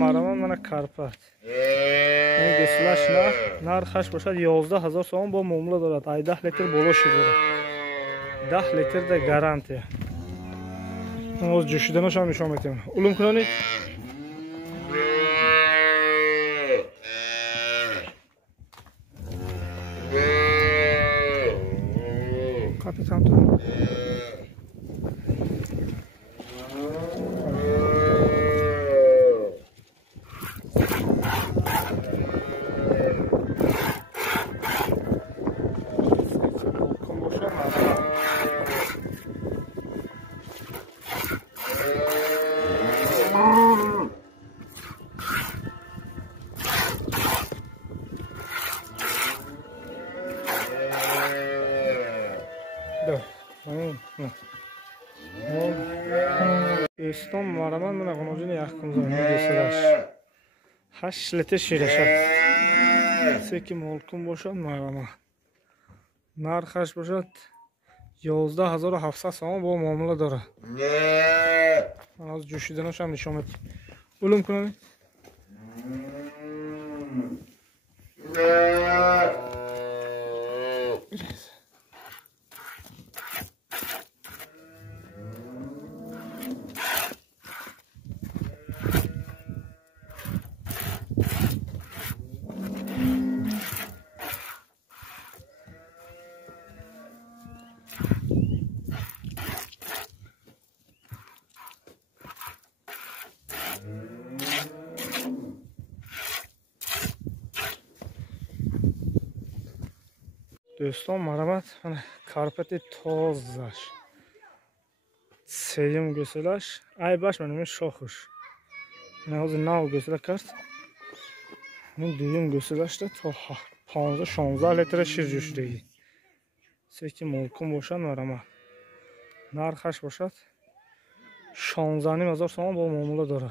maraman mana karpat. این گسلش نرخش باشد 11000 سوم با معامله دارد. 10 لیتر بالا شده. 10 لیتر ده گارانتی. از جوشیدنش هم نشون میدیم. علوم کنید. کاپیتان تو. دوستان مارمان من قنوجین یخکم زمین بسیارش 8 لیتر شیرشد سکی مولکم باشد مارمان نرخش باشد 11700 سوم با معامله داره من از جوشیدنش هم نشون میدم علوم کنید دوستان مرحمت من کارپت تازش سیم گسلش ای باش من شاخش نیاز نو گسله کرد من دویم گسلش تا 15-16 لیتر شیر جوشیدگی سکی مولکم باشد مرحمت نرخش باشد 16000 سوم با معامله داره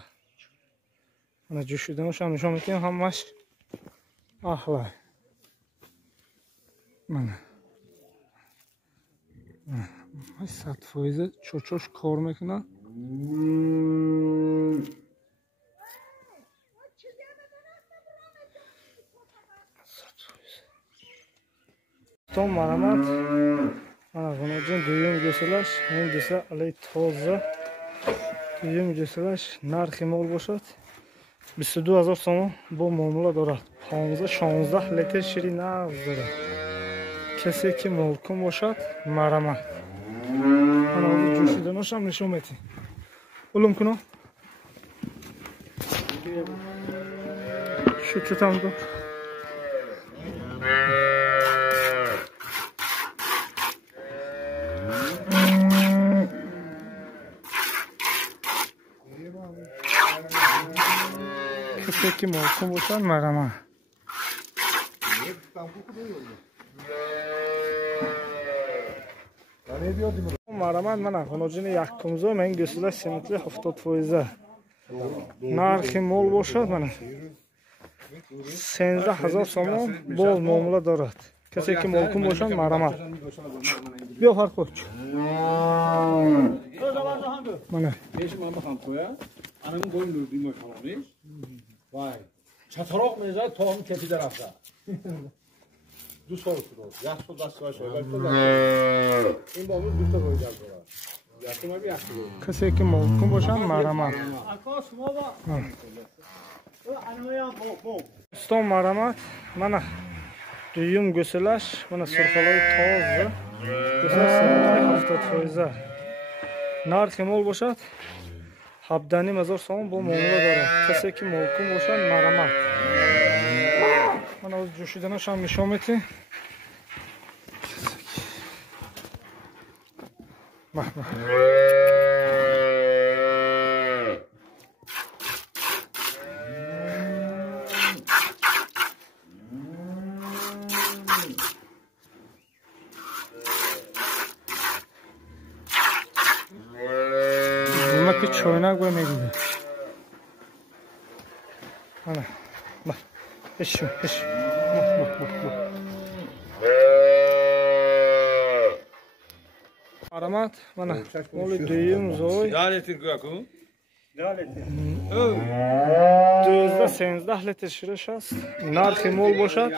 من جوشیدنش هم نشون میدم همش احلا من 100% چوچوش کار میکنه تو مرحمت من غنوجین دویم گسلش این گسله علی تازه دویم گسلش نرخی مال باشد 22000 سوم با معامله دارد 15-16 لیتر شیری نغز دارد کسی که مولکم باشد مرحمت من آزی جوشیدنش هم نشون میدیم علوم کنم شکت هم دار کسی که مولکم باشد مرحمت مرحمت من غنوجین یکم زوم این گسله سیمتلی 70% نرخی مول باشد من 13000 سوم باز معامله دارد کسی که مولکم باشد مرحمت بیا فرق کن من Anamın boyun durdum o şalamış. Vay. Çatarak mezar tohum kepi de rafta. Du sorusu o. Yaş soldası var şöyle. İn babamız bir de koyacağız oraya. Yakıma bir yakı. کسی که مولکم باشد مرحمت Akas baba. Anamaya bom. دوستان مرحمت من دویم گسلش من سرخالای تازه گسله سیمتلی 70% نرخی مول باشد 17000 سوم با معامله داره کسی که مولکم باشد مرحمت من از جوشیدنش هم نشون میدم که چوینک و میگیده آنه با هشو مرحمت من مول دویم زوی 13 لیتر شیرش است. نرخ مول باشد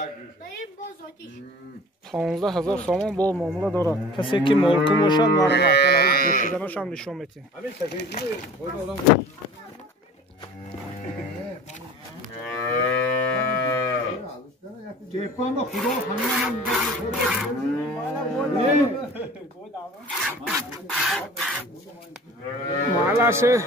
15000 سومان با معامله دارد. کسی که مالکم باشد مرحمت. من جوشیدنش هم نشون میدیم. همین سفیدی باید آدم جیپان با خدا همین معلشه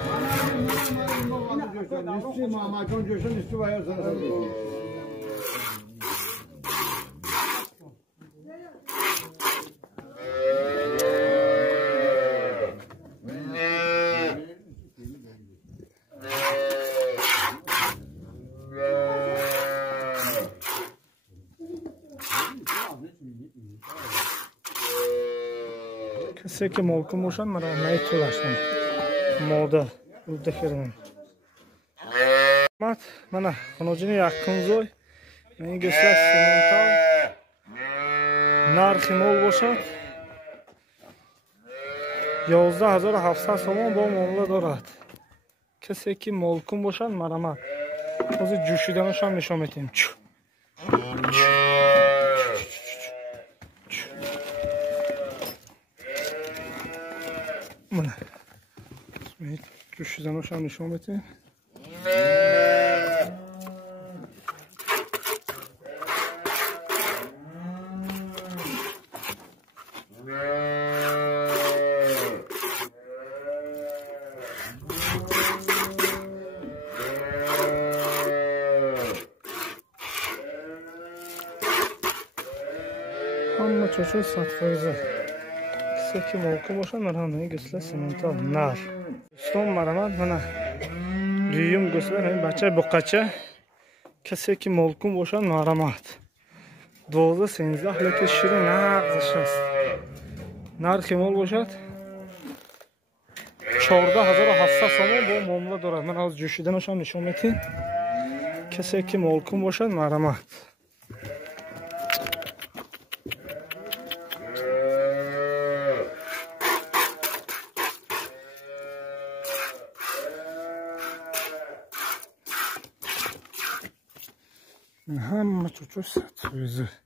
کسی که مالکم باشد مرا میتونستم ماده رو دکردم. من خانوجین یکم زوی این گسله سیمنتال نرخ مول باشد 11700 سومان با معامله دارد. کسی که مالکم باشد مرحمت. از جوشیدنش هم نشان میدیم. جوشیدنش هم نشان میدیم. همه چوچو 100%. کسی که مالکم باشد مرحمت. گسله سیمنتال نر دوستان مرحمت. من دویم گسله این بچه بقچه کسی که مالکم باشد مرحمت. 12-13 لیتر شیر نغزش است. نرخ مال باشد 14700 سومان با معامله دارد. من از جوشیدنش هم نشون میدم. کسی که مالکم باشد مرحمت. همه چوچو 100%.